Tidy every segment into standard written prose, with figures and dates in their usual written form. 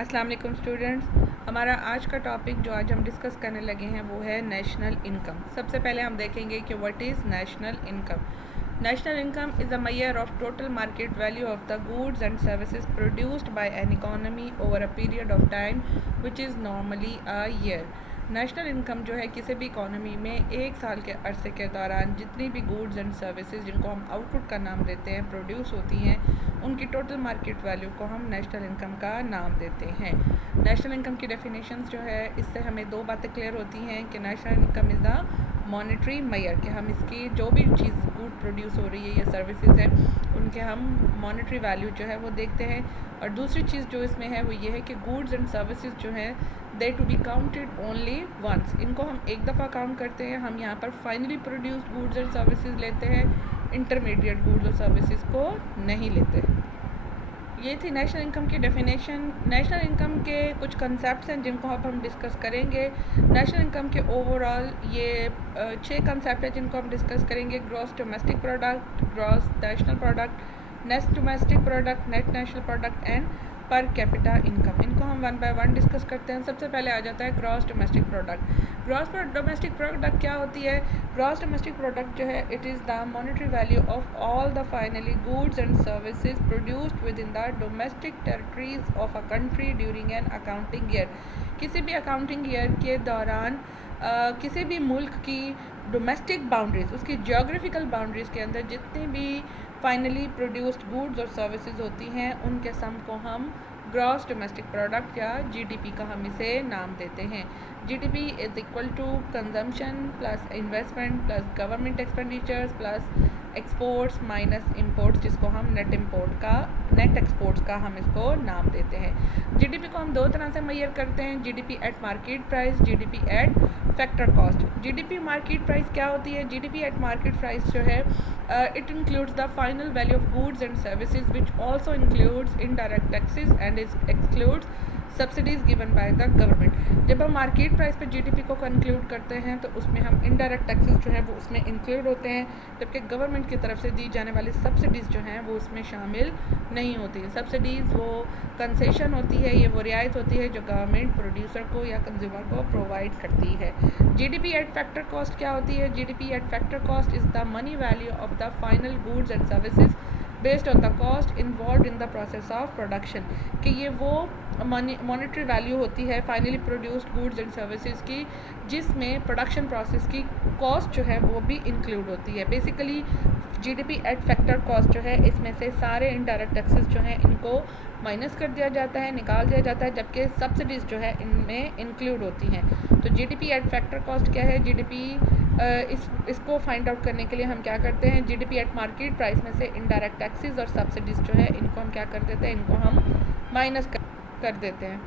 अस्सलाम वालेकुम स्टूडेंट्स। हमारा आज का टॉपिक जो आज हम डिस्कस करने लगे हैं वो है नेशनल इनकम। सबसे पहले हम देखेंगे कि what is national income. National income is a measure of total market value of the goods and services produced by an economy over a period of time which is normally a year. National income जो है किसी भी economy में एक साल के अरसे के दौरान जितनी भी गुड्स एंड सर्विसेज जिनको हम आउटपुट का नाम देते हैं प्रोड्यूस होती हैं उनकी टोटल मार्केट वैल्यू को हम नेशनल इनकम का नाम देते हैं। नेशनल इनकम की डेफिनेशंस जो है इससे हमें दो बातें क्लियर होती हैं कि national income is the monetary measure, कि हम इसकी जो भी चीज़ गुड प्रोड्यूस हो रही है या सर्विसेज है उनके हम मॉनेटरी वैल्यू जो है वो देखते हैं। और दूसरी चीज़ जो इसमें है वो ये है कि गुड्स एंड सर्विसेज जो हैं they to be counted only once, इनको हम एक दफ़ा काउंट करते हैं। हम यहाँ पर finally produced goods and services लेते हैं, इंटरमीडिएट गुड्स और सर्विसेज को नहीं लेते। ये थी नेशनल इनकम की डेफिनेशन। नेशनल इनकम के कुछ कंसेप्ट्स हैं जिनको अब हम डिस्कस करेंगे। नेशनल इनकम के ओवरऑल ये 6 कंसेप्ट हैं जिनको हम डिस्कस करेंगे। Gross domestic product, gross national product, net domestic product, net national product and per capita income. इनको हम वन बाय वन डिस्कस करते हैं। सबसे पहले आ जाता है gross domestic product. Gross domestic product क्या होती है? ग्रॉस डोमेस्टिक प्रोडक्ट जो है it is the monetary value of all the finally goods and services produced with in the domestic territories of a country during an accounting year. किसी भी accounting year के दौरान किसी भी मुल्क की डोमेस्टिक बाउंड्रीज, उसकी जियोग्राफिकल बाउंड्रीज़ के अंदर जितनी भी फाइनली प्रोड्यूस्ड गुड्स और सर्विसेज होती हैं उनके सम को हम ग्रॉस डोमेस्टिक प्रोडक्ट या जीडीपी का हम इसे नाम देते हैं। GDP is equal to consumption plus investment plus government expenditures plus exports minus imports, जिसको हम नेट एक्सपोर्ट्स का हम इसको नाम देते हैं। जीडीपी को हम दो तरह से मेजर करते हैं, GDP at market price, GDP at factor cost. GDP market price क्या होती है? जीडीपी एट मार्केट प्राइस जो है it includes the final value of goods and services which also includes indirect taxes and it excludes subsidies given by the government. जब हम market price पर GDP को conclude करते हैं तो उसमें हम इनडायरेक्ट टैक्सेस जो है वो उसमें इंक्लूड होते हैं, जबकि गवर्नमेंट की तरफ से दी जाने वाली सब्सिडीज़ जो हैं वो उसमें शामिल नहीं होती। सब्सिडीज़ वो कंसेशन होती है, ये वो रियायत होती है जो गवर्नमेंट प्रोड्यूसर को या कंज्यूमर को प्रोवाइड करती है। जीडीपी एट फैक्टर कॉस्ट क्या होती है? GDP at factor cost is the money value of the final goods and services based on the cost involve in the process of production, कि ये वो मॉनेटरी वैल्यू होती है finally produced goods and services की जिसमें production process की cost जो है वो भी इंक्लूड होती है। Basically GDP at factor cost जो है इसमें से सारे इनडायरेक्ट टैक्सेस जो हैं इनको माइनस कर दिया जाता है, निकाल दिया जाता है, जबकि सब्सिडीज़ जो है इनमें इंक्लूड होती हैं। तो जीडीपी एट फैक्टर कॉस्ट क्या है? जीडीपी इसको फाइंड आउट करने के लिए हम क्या करते हैं, जीडीपी एट मार्केट प्राइस में से इनडायरेक्ट टैक्सेस और सब्सिडीज़ जो है इनको हम क्या कर देते हैं, इनको हम माइनस कर देते हैं।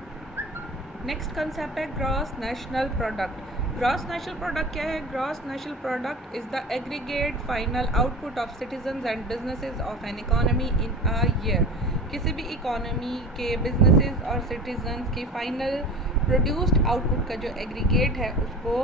नेक्स्ट कंसेप्ट है gross national product. Gross national product क्या है? Gross national product is the aggregate final output of citizens and businesses of an economy in a year. किसी भी इकोनॉमी के बिजनेसेस और सिटीजन्स की फाइनल प्रोड्यूस्ड आउटपुट का जो एग्रीगेट है उसको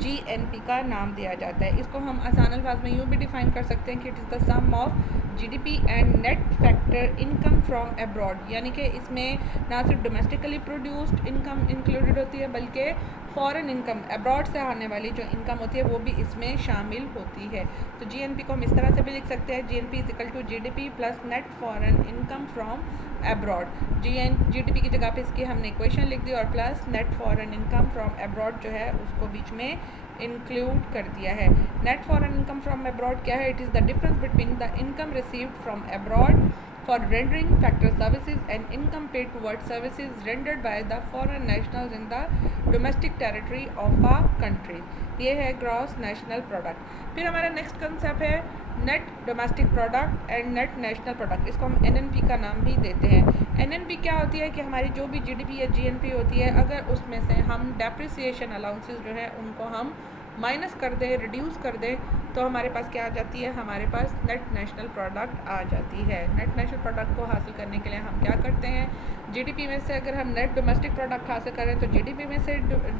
जीएनपी का नाम दिया जाता है। इसको हम आसान अल्फाज में यूँ भी डिफाइन कर सकते हैं कि it is the sum of GDP and net factor income from abroad, यानी कि इसमें ना सिर्फ डोमेस्टिकली प्रोड्यूस्ड इनकम इंक्लूडेड होती है बल्कि फॉरेन इनकम, अब्रॉड से आने वाली जो इनकम होती है वो भी इसमें शामिल होती है। तो जीएनपी को हम इस तरह से भी लिख सकते हैं, GNP is equal to GDP plus net foreign income from abroad. GDP की जगह पे इसकी हमने इक्वेशन लिख दी और plus net foreign income from abroad जो है उसको बीच में इंक्लूड कर दिया है। Net foreign income from abroad क्या है? It is the difference between the income received from abroad for rendering factor services and income paid towards services rendered by the foreign nationals in the domestic territory of a country। ये है gross national product. फिर हमारा next concept है net domestic product and net national product. इसको हम NNP का नाम भी देते हैं। एनएनपी क्या होती है कि हमारी जो भी जीडीपी या जीएनपी होती है अगर उसमें से हम डेप्रिसिएशन अलाउंसेस जो है उनको हम माइनस कर दें, रिड्यूस कर दें, तो हमारे पास क्या आ जाती है? हमारे पास नेट नेशनल प्रोडक्ट आ जाती है। नेट नेशनल प्रोडक्ट को हासिल करने के लिए हम क्या करते हैं, जीडीपी में से अगर हम नेट डोमेस्टिक प्रोडक्ट हासिल करें तो जीडीपी में से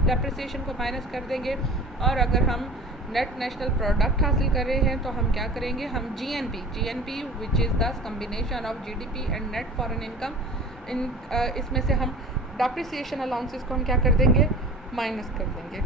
डेप्रिसिएशन को माइनस कर देंगे, और अगर हम नेट नेशनल प्रोडक्ट हासिल कर रहे हैं तो हम क्या करेंगे, हम GNP which is the combination of GDP and net foreign income, इसमें से हम डेप्रिसिएशन अलाउंसेस को हम क्या कर देंगे, माइनस कर देंगे।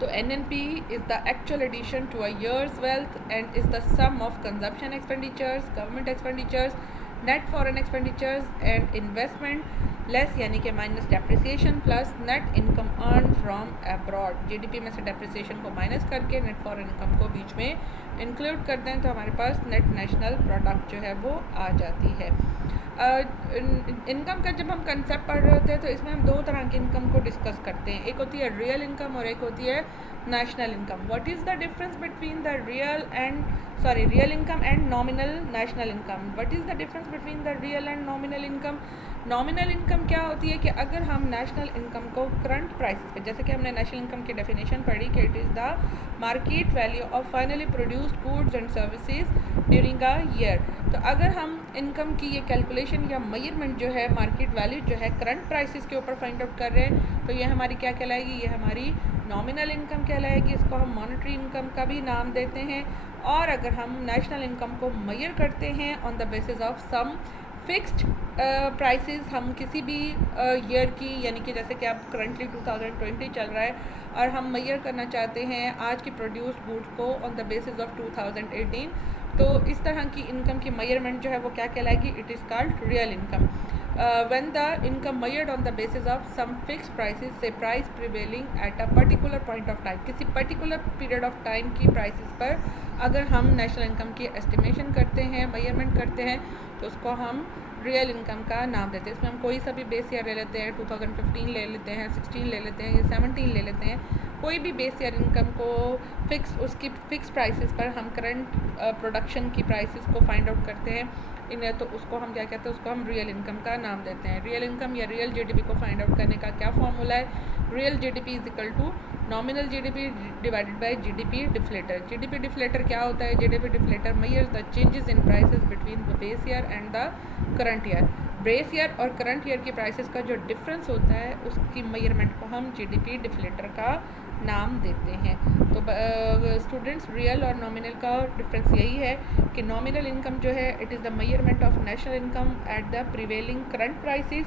तो NNP is the actual addition to a year's wealth and is the sum of consumption expenditures, government expenditures, net foreign expenditures and investment less यानी कि minus depreciation plus net income earn from abroad. GDP में से depreciation को minus करके net foreign income को बीच में include कर दें तो हमारे पास नेट नेशनल प्रोडक्ट जो है वो आ जाती है। इनकम का जब हम कंसेप्ट पढ़ रहे होते हैं तो इसमें हम दो तरह की इनकम को डिस्कस करते हैं, एक होती है रियल इनकम और एक होती है national income. What is the difference between the real income and nominal national income? What is the difference between the real and nominal income? Nominal income क्या होती है कि अगर हम नेशनल इनकम को करंट प्राइसेस पे, जैसे कि हमने नेशनल इनकम की डेफिनेशन पढ़ी कि it is the market value of finally produced goods and services during a year. तो अगर हम इनकम की ये कैलकुलेशन या मेजरमेंट जो है मार्केट वैल्यू जो है करंट प्राइसेस के ऊपर फाइंड आउट कर रहे हैं तो ये हमारी क्या कहलाएगी, ये हमारी नॉमिनल इनकम कहलाएगी। इसको हम मॉनेटरी इनकम का भी नाम देते हैं। और अगर हम नेशनल इनकम को मेजर करते हैं on the basis of some fixed prices, हम किसी भी ईयर की यानी कि जैसे कि अब करंटली 2020 चल रहा है और हम मेजर करना चाहते हैं आज की प्रोड्यूस्ड गुड्स को ऑन द बेसिस ऑफ 2018, तो इस तरह की इनकम की मेजरमेंट जो है वो क्या कहलाएगी, it is called real income. when the income measured on the basis of some fixed prices, say price prevailing at a particular point of time, किसी particular period of time की prices पर अगर हम नेशनल इनकम की estimation करते हैं, measurement करते हैं तो उसको हम रियल इनकम का नाम देते हैं। इसमें हम कोई सा भी बेस ईयर ले लेते हैं, 2015 ले लेते हैं, 16 ले लेते हैं या 17 ले लेते हैं, कोई भी बेस ईयर इनकम को उसकी फिक्स प्राइसेस पर हम करंट प्रोडक्शन की प्राइसेस को फाइंड आउट करते हैं तो उसको हम क्या कहते हैं, उसको हम रियल इनकम का नाम देते हैं। रियल इनकम या रियल GDP को फाइंड आउट करने का क्या फॉर्मूला है, real GDP is equal to nominal GDP divided by GDP deflator. GDP deflator क्या होता है, GDP deflator measures the changes in prices between the base year and the current year. Base year और current year की prices का जो difference होता है उसकी मेजरमेंट को हम GDP डिफ्लेटर का नाम देते हैं। तो स्टूडेंट्स, रियल और नॉमिनल का डिफरेंस यही है कि नॉमिनल इनकम जो है it is the measurement of national income at the prevailing current prices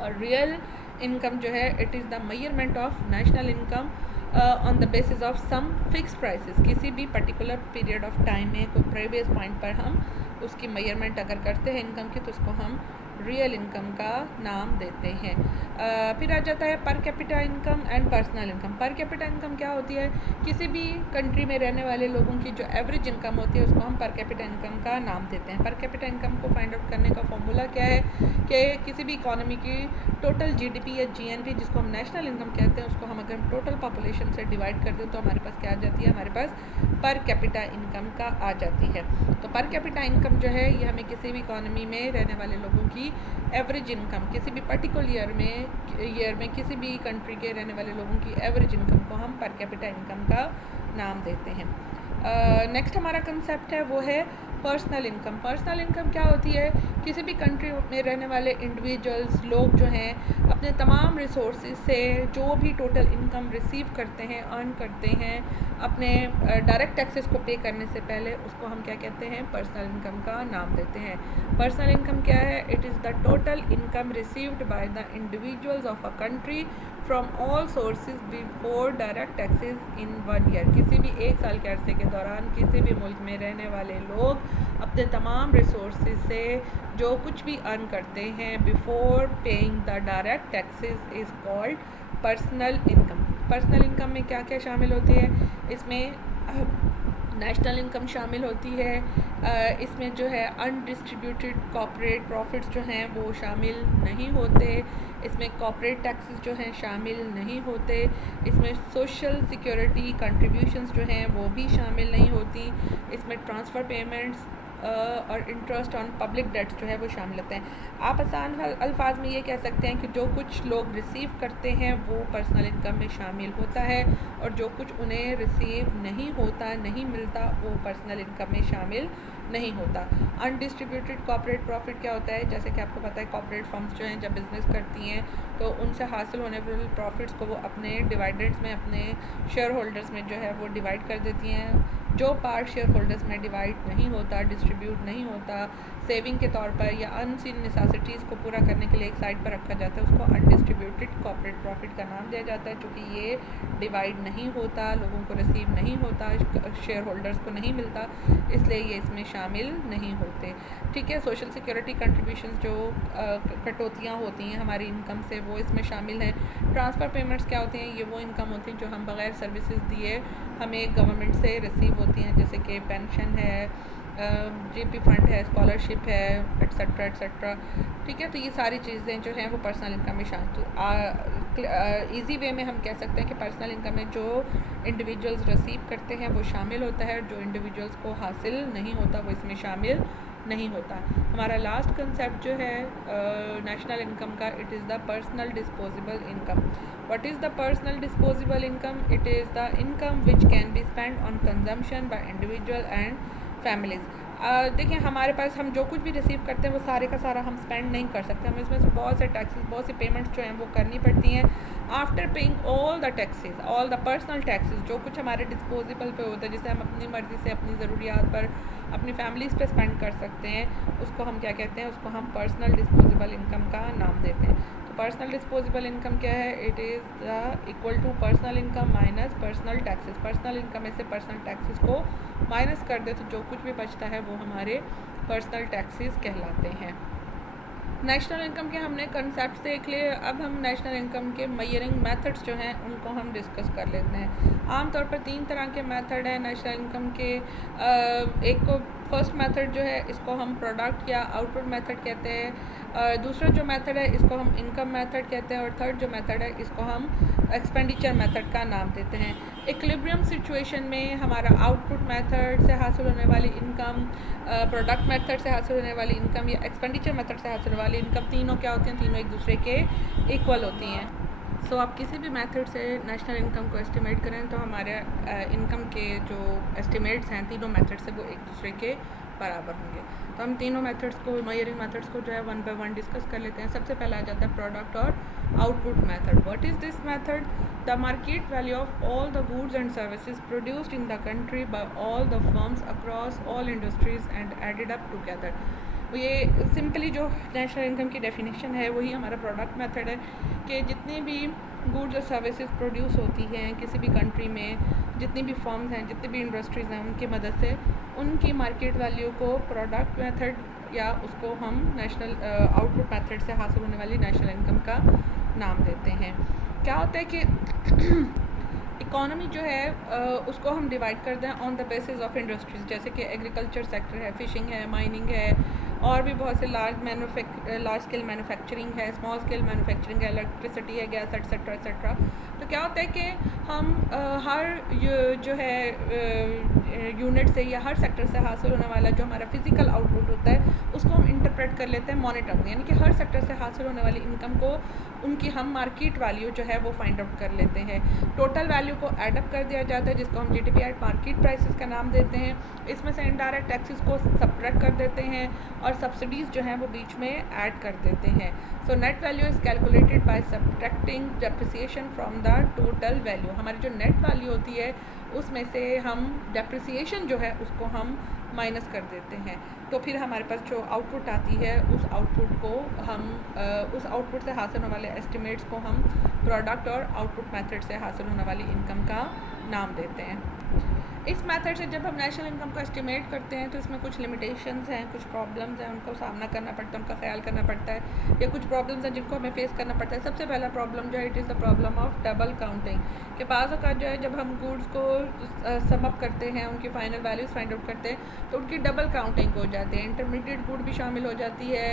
और रियल इनकम जो है it is the measurement of national income on the basis of some fix prices. किसी भी पर्टिकुलर पीरियड ऑफ टाइम में कोई previous point पर हम उसकी मेजरमेंट अगर करते हैं इनकम की तो उसको हम रियल इनकम का नाम देते हैं। फिर आ जाता है per capita income and personal income. Per capita income क्या होती है, किसी भी कंट्री में रहने वाले लोगों की जो एवरेज इनकम होती है उसको हम पर कैपिटा इनकम का नाम देते हैं। पर कैपिटा इनकम को फाइंड आउट करने का फॉर्मूला क्या है कि किसी भी इकोनॉमी की टोटल GDP या GNP जिसको हम नेशनल इनकम कहते हैं उसको हम अगर टोटल पॉपुलेशन से डिवाइड कर दें तो हमारे पास क्या आ जाती है, हमारे पास पर कैपिटा इनकम का आ जाती है। तो पर कैपिटा इनकम जो है ये हमें किसी भी इकोनॉमी में रहने वाले लोगों की एवरेज इनकम, किसी भी पर्टिकुलर ईयर में किसी भी कंट्री के रहने वाले लोगों की एवरेज इनकम को हम पर कैपिटा इनकम का नाम देते हैं। नेक्स्ट हमारा कंसेप्ट है वो है पर्सनल इनकम। पर्सनल इनकम क्या होती है, किसी भी कंट्री में रहने वाले इंडिविजुअल्स लोग जो हैं अपने तमाम रिसोर्सेज से जो भी टोटल इनकम रिसीव करते हैं, अर्न करते हैं अपने डायरेक्ट टैक्सेस को पे करने से पहले, उसको हम क्या कहते हैं, पर्सनल इनकम का नाम देते हैं। पर्सनल इनकम क्या है, it is the total income received by the individuals of a country from all sources before direct taxes in 1 year. किसी भी एक साल के अरसे के दौरान किसी भी मुल्क में रहने वाले लोग अपने तमाम रिसोर्सेज से जो कुछ भी अर्न करते हैं before paying the direct taxes is called personal income. Personal income में क्या क्या शामिल होती है, इसमें नेशनल इनकम शामिल होती है, इसमें जो है अनडिस्ट्रीब्यूटेड कॉर्पोरेट प्रॉफिट्स जो हैं वो शामिल नहीं होते, इसमें कॉर्पोरेट टैक्सेस जो हैं शामिल नहीं होते, इसमें सोशल सिक्योरिटी कंट्रीब्यूशंस जो हैं वो भी शामिल नहीं होती, इसमें ट्रांसफ़र पेमेंट्स और इंटरेस्ट ऑन पब्लिक डेट्स जो है वो शामिल होते हैं। आप आसान अल्फाज में ये कह सकते हैं कि जो कुछ लोग रिसीव करते हैं वो पर्सनल इनकम में शामिल होता है और जो कुछ उन्हें रिसीव नहीं होता, नहीं मिलता, वो पर्सनल इनकम में शामिल नहीं होता। अनडिस्ट्रीब्यूटेड कॉर्पोरेट प्रॉफिट क्या होता है, जैसे कि आपको पता है कॉर्पोरेट फर्म्स जो हैं जब बिज़नेस करती हैं तो उनसे हासिल होने वाले प्रॉफिट्स को वो अपने डिवाइडेंड्स में, अपने शेयर होल्डर्स में जो है वो डिवाइड कर देती हैं। जो पार्ट शेयर होल्डर्स में डिवाइड नहीं होता, डिस्ट्रीब्यूट नहीं होता, सेविंग के तौर पर या अनसीन नेसेसिटीज़ को पूरा करने के लिए एक साइड पर रखा जाता है, उसको अनडिस्ट्रीब्यूटेड कॉर्पोरेट प्रॉफिट का नाम दिया जाता है, क्योंकि ये डिवाइड नहीं होता, लोगों को रिसीव नहीं होता, शेयर होल्डर्स को नहीं मिलता, इसलिए ये इसमें शामिल नहीं होते। ठीक है, सोशल सिक्योरिटी कंट्रीब्यूशंस जो कटौतियाँ होती हैं हमारी इनकम से, वो इसमें शामिल हैं। ट्रांसफ़र पेमेंट्स क्या होती हैं? ये वो इनकम होती है जो हम बग़ैर सर्विसेज दिए हमें गवर्नमेंट से रिसीव होती हैं, जैसे कि पेंशन है, जीपी फंड है, स्कॉलरशिप है, एट्सट्रा एट्सट्रा। ठीक है, तो ये सारी चीज़ें जो हैं वो पर्सनल इनकम में शामिल। तो ईजी वे में हम कह सकते हैं कि पर्सनल इनकम में जो इंडिविजुअल्स रिसीव करते हैं वो शामिल होता है, जो इंडिविजुअल्स को हासिल नहीं होता वो इसमें शामिल नहीं होता। हमारा लास्ट कंसेप्ट जो है नेशनल इनकम का, it is the personal disposable income. What is the personal disposable income? It is the income which can be spend on consumption by individual and families. देखिए, हमारे पास हम जो कुछ भी रिसीव करते हैं वो सारे का सारा हम स्पेंड नहीं कर सकते, हमें इसमें से बहुत से टैक्सेस, बहुत सी पेमेंट्स जो हैं वो करनी पड़ती हैं। After paying all the taxes, all the personal taxes, जो कुछ हमारे डिस्पोजेबल पे होता है, जिसे हम अपनी मर्ज़ी से अपनी ज़रूरियात पर, अपनी फैमिलीज़ पे स्पेंड कर सकते हैं, उसको हम क्या कहते हैं? उसको हम पर्सनल डिस्पोजेबल इनकम का नाम देते हैं। तो पर्सनल डिस्पोजेबल इनकम क्या है? It is equal to personal income minus personal taxes. Personal income में से पर्सनल टैक्सेस को माइनस कर दे तो जो कुछ भी बचता है वो हमारे पर्सनल टैक्सेस कहलाते हैं। नेशनल इनकम के हमने कंसेप्ट देख लिए, अब हम नेशनल इनकम के मेजरिंग मेथड्स जो हैं उनको हम डिस्कस कर लेते हैं। आमतौर पर 3 तरह के मेथड हैं नेशनल इनकम के। एक को फर्स्ट मेथड जो है इसको हम प्रोडक्ट या आउटपुट मेथड कहते हैं, दूसरा जो मेथड है इसको हम इनकम मेथड कहते हैं, और थर्ड जो मेथड है इसको हम एक्सपेंडिचर मेथड का नाम देते हैं। इक्विलिब्रियम सिचुएशन में हमारा आउटपुट मेथड से हासिल होने वाली इनकम, प्रोडक्ट मेथड से हासिल होने वाली इनकम या एक्सपेंडिचर मेथड से हासिल होने वाली इनकम, तीनों क्या होती हैं? तीनों एक दूसरे के इक्वल होती हैं। सो आप किसी भी मेथड से नेशनल इनकम को एस्टिमेट करें तो हमारे इनकम के जो एस्टिमेट्स हैं तीनों मेथड से वो एक दूसरे के बराबर होंगे। तो हम तीनों मेथड्स को, मेजरिंग मेथड्स को जो है वन बाय वन डिस्कस कर लेते हैं। सबसे पहला आ जाता है प्रोडक्ट और output method. What is this method? The market value of all the goods and services produced in the country by all the firms across all industries and added up together. ये simply जो national income की definition है वही हमारा product method है, कि जितनी भी गुड्स और सर्विसेज प्रोड्यूस होती हैं किसी भी कंट्री में, जितनी भी फर्म्स हैं, जितनी भी इंडस्ट्रीज़ हैं, उनकी मदद से उनकी मार्केट वैल्यू को प्रोडक्ट मेथड या उसको हम नेशनल आउटपुट मेथड से हासिल होने वाली नेशनल इनकम का नाम देते हैं। क्या होता है कि इकॉनमी जो है उसको हम डिवाइड करते हैं on the basis of industries, जैसे कि एग्रीकल्चर सेक्टर है, फिशिंग है, माइनिंग है, और भी बहुत से लार्ज स्केल मैन्युफैक्चरिंग है, स्मॉल स्केल मैन्युफैक्चरिंग है, इलेक्ट्रिसिटी है, गैस एट्सट्रा एट्सट्रा। तो क्या होता है कि हम हर जो है यूनिट से या हर सेक्टर से हासिल होने वाला जो हमारा फिजिकल आउटपुट होता है उसको हम इंटरप्रेट कर लेते हैं मॉनेटर में, यानी कि हर सेक्टर से हासिल होने वाली इनकम को उनकी हम मार्केट वैल्यू जो है वो फाइंड आउट कर लेते हैं। टोटल वैल्यू को एडअप कर दिया जाता है, जिसको हम जीडीपी एट मार्केट प्राइसेस का नाम देते हैं। इसमें से इनडायरेक्ट टैक्सेस को सब्ट्रैक्ट कर देते हैं और सब्सिडीज़ जो हैं वो बीच में ऐड कर देते हैं। So net value is calculated by subtracting depreciation from the total value. हमारी जो नेट वैल्यू होती है उसमें से हम डेप्रिसिएशन जो है उसको हम माइनस कर देते हैं। तो फिर हमारे पास जो आउटपुट आती है उस आउटपुट को हम उस आउटपुट से हासिल होने वाले एस्टिमेट्स को हम प्रोडक्ट और आउटपुट मेथड से हासिल होने वाली इनकम का नाम देते हैं। इस मेथड से जब हम नेशनल इनकम का एस्टिमेट करते हैं तो इसमें कुछ लिमिटेशंस हैं, कुछ प्रॉब्लम्स हैं, उनको सामना करना पड़ता है, उनका ख्याल करना पड़ता है, या कुछ प्रॉब्लम्स हैं जिनको हमें फेस करना पड़ता है। सबसे पहला प्रॉब्लम जो है it is the problem of double counting, के पास का जो है जब हम गुड्स को सम अप करते हैं, उनकी फाइनल वैल्यूज़ फाइंड आउट करते हैं तो उनकी डबल काउंटिंग हो जाती है, इंटरमीडिएट गुड भी शामिल हो जाती है,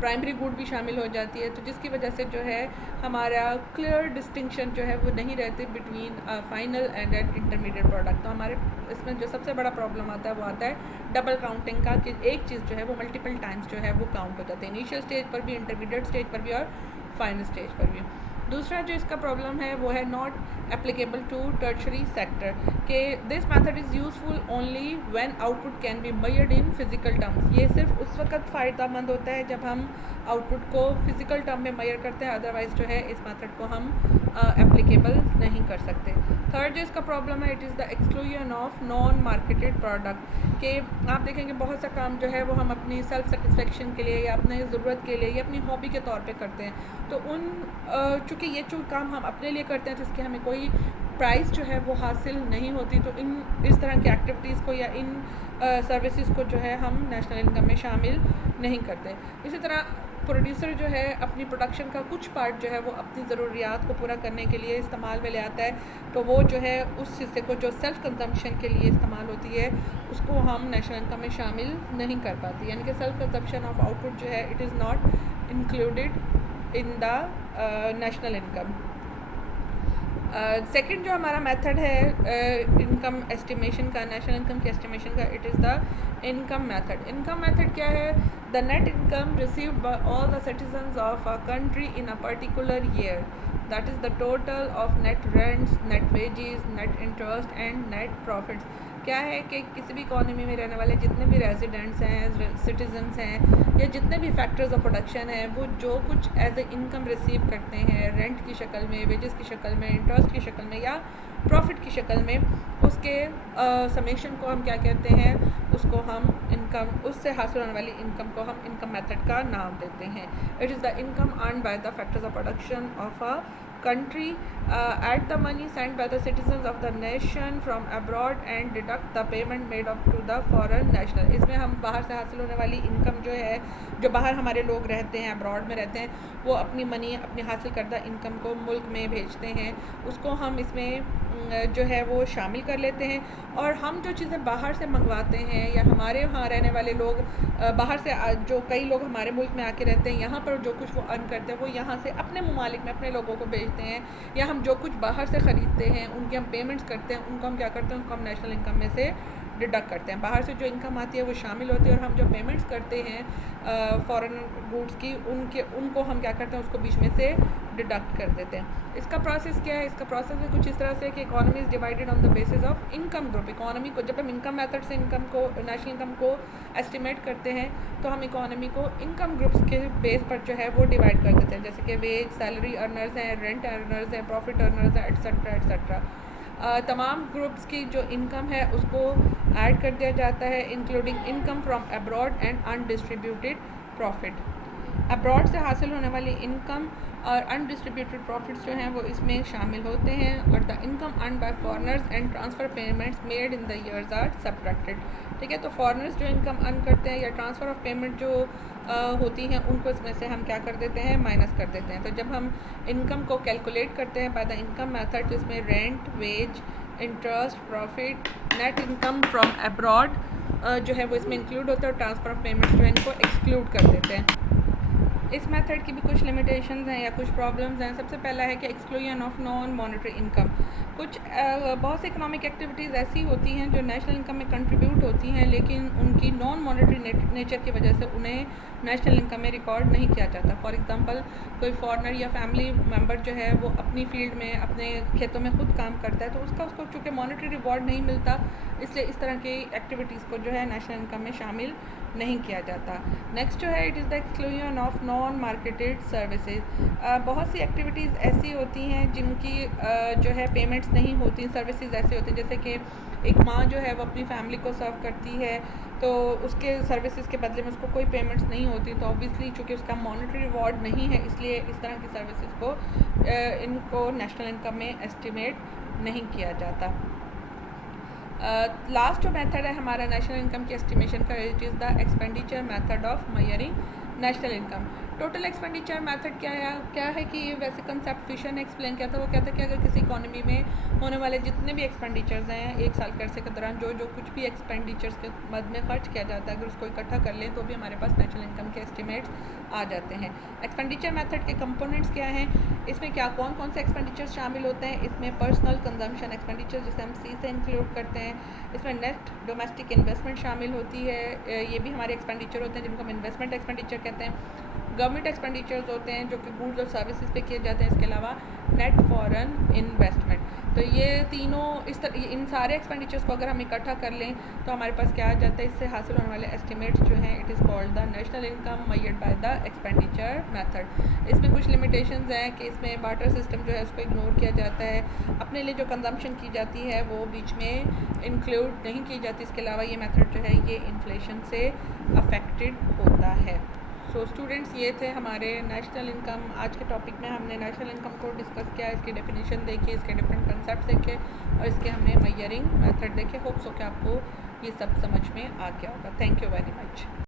प्राइमरी गुड भी शामिल हो जाती है, तो जिसकी वजह से जो है हमारा क्लियर डिस्टिंक्शन जो है वो नहीं रहती between final and intermediate product. तो हमारे इसमें जो सबसे बड़ा प्रॉब्लम आता है वो आता है डबल काउंटिंग का, कि एक चीज़ जो है वो मल्टीपल टाइम्स जो है वो काउंट हो जाती है, इनिशियल स्टेज पर भी, इंटरमीडिएट स्टेज पर भी और फाइनल स्टेज पर भी। दूसरा जो इसका प्रॉब्लम है वो है not applicable to tertiary sector, के this method is useful only when output can be measured in physical terms. ये सिर्फ उस वक्त फ़ायदेमंद होता है जब हम आउटपुट को फिजिकल टर्म में मेजर करते हैं, अदरवाइज़ जो है इस मेथड को हम एप्लीकेबल नहीं कर सकते। थर्ड जो इसका प्रॉब्लम है, it is the exclusion of non marketed product. कि आप देखेंगे बहुत सा काम जो है वो हम अपनी सेल्फ सेटिस्फेक्शन के लिए या अपने ज़रूरत के लिए या अपनी हॉबी के तौर पे करते हैं। तो चूँकि ये जो काम हम अपने लिए करते हैं जिसकी हमें कोई प्राइस जो है वो हासिल नहीं होती, तो इस तरह की एक्टिविटीज़ को या इन सर्विसेज को जो है हम नेशनल इनकम में शामिल नहीं करते। इसी तरह प्रोड्यूसर जो है अपनी प्रोडक्शन का कुछ पार्ट जो है वो अपनी ज़रूरियात को पूरा करने के लिए इस्तेमाल में ले आता है, तो वो जो है उस हिस्से को जो सेल्फ कंजम्पशन के लिए इस्तेमाल होती है उसको हम नेशनल इनकम में शामिल नहीं कर पाती। यानी कि सेल्फ कंजम्पशन ऑफ आउटपुट जो है it is not included in the national income. Second जो हमारा मेथड है इनकम एस्टिमेशन का, नेशनल इनकम की एस्टिमेशन का, it is the income method. Income method क्या है? The net income received by all the citizens of a country in a particular year, that is the total of net rents, net wages, net interest and net profits. क्या है कि किसी भी economy में रहने वाले जितने भी रेजिडेंट्स हैं, सिटीजन्स हैं, या जितने भी फैक्टर्स ऑफ प्रोडक्शन हैं, वो जो कुछ एज ए इनकम रिसीव करते हैं रेंट की शक्ल में, वेजेस की शक्ल में, इंटरेस्ट की शक्ल में या प्रॉफिट की शक्ल में, उसके समेशन को हम क्या कहते हैं? उसको हम इनकम, उससे हासिल होने वाली इनकम को हम इनकम मेथड का नाम देते हैं। It is the income earned by the factors of production of a country, add the money sent by the citizens of the nation from abroad and deduct the payment made up to the foreign national। इसमें हम बाहर से हासिल होने वाली income जो है, जो बाहर हमारे लोग रहते हैं, अब्रॉड में रहते हैं, वो अपनी मनी, अपनी हासिल करदा इनकम को मुल्क में भेजते हैं, उसको हम इसमें जो है वो शामिल कर लेते हैं। और हम जो चीज़ें बाहर से मंगवाते हैं या हमारे वहाँ रहने वाले लोग बाहर से जो कई लोग हमारे मुल्क में आके रहते हैं, यहाँ पर जो कुछ वो अर्न करते हैं वो यहाँ से अपने ममालिक में अपने लोगों को भेजते हैं, या हम जो कुछ बाहर से ख़रीदते हैं उनके हम पेमेंट्स करते हैं, उनको हम क्या करते हैं? उनको हम नेशनल इनकम में से डिडक्ट करते हैं। बाहर से जो इनकम आती है वो शामिल होती है, और हम जो पेमेंट्स करते हैं फॉरेन गुड्स की, उनको हम क्या करते हैं? उसको बीच में से डिडक्ट कर देते हैं। इसका प्रोसेस क्या है? इसका प्रोसेस है कुछ इस तरह से कि economy is divided on the basis of income group. Economy को जब हम इनकम मेथड से इनकम को, नेशनल इनकम को एस्टिमेट करते हैं, तो हम इकोनॉमी को इनकम ग्रुप्स के बेस पर जो है वो डिवाइड कर देते हैं, जैसे कि वेज, सैलरी अर्नर्स हैं, रेंट अर्नर्स हैं, प्रॉफिट अर्नर्स हैं, एट्सेट्रा एट्सेट्रा। तमाम ग्रुप्स की जो इनकम है उसको ऐड कर दिया जाता है, including income from abroad and undistributed profit. Abroad से हासिल होने वाली इनकम और अनडिस्ट्रीब्यूटेड प्रॉफिट्स जो हैं वो इसमें शामिल होते हैं, और the income earn by foreigners and transfer payments made in the years are subtracted. ठीक है, तो फॉरनर्स जो इनकम अर्न करते हैं या ट्रांसफ़र ऑफ पेमेंट जो होती हैं उनको इसमें से हम क्या कर देते हैं? माइनस कर देते हैं। तो जब हम इनकम को कैलकुलेट करते हैं बाय द इनकम मेथड, तो इसमें rent, wage, interest, profit, net income from abroad जो है वो इसमें इंक्लूड होता है, और ट्रांसफ़र ऑफ पेमेंट्स जो है इनको एक्सक्लूड कर देते हैं। इस मेथड की भी कुछ लिमिटेशंस हैं या कुछ प्रॉब्लम्स हैं। सबसे पहला है कि exclusion of non monetary income. कुछ बहुत सी इकोनॉमिक एक्टिविटीज़ ऐसी होती हैं जो नेशनल इनकम में कंट्रीब्यूट होती हैं, लेकिन उनकी नॉन मॉनेटरी नेचर की वजह से उन्हें नेशनल इनकम में रिकॉर्ड नहीं किया जाता। फॉर एग्जांपल, कोई फॉरेनर या फैमिली मेम्बर जो है वो अपनी फील्ड में, अपने खेतों में खुद काम करता है, तो उसको चूँकि मॉनेटरी रिवॉर्ड नहीं मिलता, इसलिए इस तरह की एक्टिविटीज़ को जो है नेशनल इनकम में शामिल नहीं किया जाता। नेक्स्ट जो है, it is the exclusion of non marketed services. बहुत सी एक्टिविटीज़ ऐसी होती हैं जिनकी जो है पेमेंट्स नहीं होती, सर्विसेज ऐसी होती हैं, जैसे कि एक माँ जो है वो अपनी फैमिली को सर्व करती है, तो उसके सर्विसेज के बदले में उसको कोई पेमेंट्स नहीं होती, तो ऑब्वियसली चूँकि उसका मॉनेटरी रिवॉर्ड नहीं है, इसलिए इस तरह की सर्विसेज को इनको नेशनल इनकम में एस्टिमेट नहीं किया जाता। लास्ट जो मेथड है हमारा नेशनल इनकम की एस्टिमेशन का, it is the expenditure method of measuring national income. Total expenditure method क्या है कि ये वैसे कंसेप्ट फिशर ने एक्सप्लेन किया था। वो कहता है कि अगर किसी इकोनॉमी में होने वाले जितने भी एक्सपेंडिचर्स हैं एक साल के अरसे के दौरान, जो कुछ भी एक्सपेंडिचर्स के मद में खर्च किया जाता है, अगर उसको इकट्ठा कर लें तो भी हमारे पास नेशनल इनकम के एस्टिमेट्स आ जाते हैं। एक्सपेंडिचर मेथड के कंपोनेंट्स क्या हैं? इसमें कौन कौन से एक्सपेंडिचर्स शामिल होते हैं? इसमें पर्सनल कंजम्पशन एक्सपेंडिचर, जिसे हम सी से इंक्लूड करते हैं। इसमें नेट डोमेस्टिक इन्वेस्टमेंट शामिल होती है, ये भी हमारे एक्सपेंडिचर होते हैं जिनको हम इन्वेस्टमेंट एक्सपेंडिचर कहते हैं। गवर्नमेंट एक्सपेंडिचर्स होते हैं जो कि गुड्स और सर्विसेज पे किए जाते हैं, इसके अलावा नेट फॉरेन इन्वेस्टमेंट। तो ये तीनों इन सारे एक्सपेंडिचर्स को अगर हम इकट्ठा कर लें तो हमारे पास क्या आ जाता है, इससे हासिल होने वाले एस्टिमेट्स जो हैं, it is called the national income measured by the expenditure method. इसमें कुछ लिमिटेशंस हैं कि इसमें बार्टर सिस्टम जो है उसको इग्नोर किया जाता है, अपने लिए जो कंजम्पशन की जाती है वो बीच में इंक्लूड नहीं की जाती। इसके अलावा ये मेथड जो है ये इन्फ्लेशन से अफेक्टेड होता है। सो स्टूडेंट्स, ये थे हमारे नेशनल इनकम। आज के टॉपिक में हमने नेशनल इनकम को डिस्कस किया, इसकी डेफिनेशन देखी, इसके डिफरेंट कंसेप्ट देखे और इसके हमने मेजरिंग मेथड देखे। होप सो कि आपको ये सब समझ में आ गया होगा। Thank you very much.